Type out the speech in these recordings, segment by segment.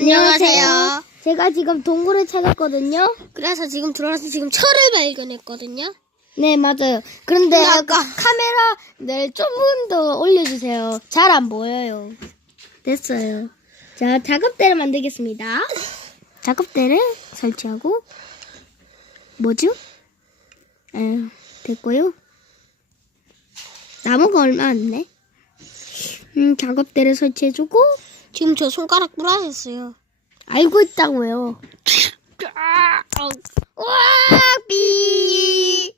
안녕하세요. 제가 지금 동굴을 찾았거든요. 그래서 지금 들어와서 지금 철을 발견했거든요. 네, 맞아요. 그런데 근데 아까 아까- 카메라를 조금 더 올려주세요. 잘 안 보여요. 됐어요. 자, 작업대를 만들겠습니다. 작업대를 설치하고, 뭐죠? 에, 됐고요. 나무가 얼마 안 돼. 음, 작업대를 설치해주고, 지금 저 손가락 부러졌어요. 알고 있다고요. 와, 삐.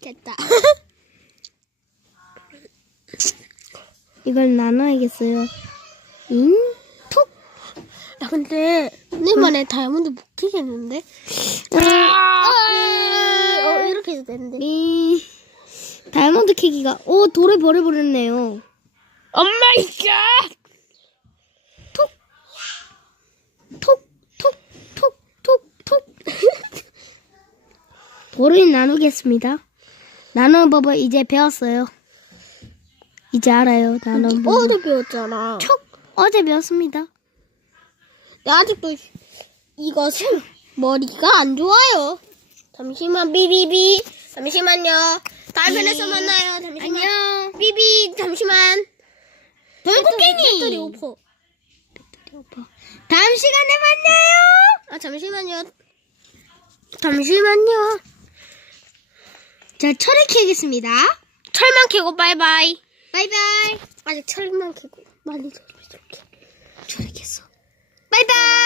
됐다. 이걸 나눠야겠어요. 잉? 톡! 야, 근데 내 말에 다이아몬드 못 키겠는데? 아, 어, 이렇게 해도 되는데. 이 다이아몬드 캐기가 오 돌에 버려버렸네요. 오마이갓! 톡! 톡! 톡! 톡! 톡! 톡! 돌을 나누겠습니다. 나누는 법을 이제 배웠어요. 이제 알아요. 나누는 법. 어제 배웠잖아. 촉! 어제 배웠습니다. 나 아직도 참 머리가 안 좋아요. 잠시만 비비비. 잠시만요. 다음 편에서 만나요. 잠시만. 안녕. 비비 잠시만. 돌고갱이! 배터리 오퍼. 다음 시간에 만나요. 아 잠시만요. 잠시만요. 자, 철을 캐겠습니다. 철만 캐고 바이바이. 바이바이. 아직 철만 캐고 많이 더 이렇게. 철을 캤어. 바이바이.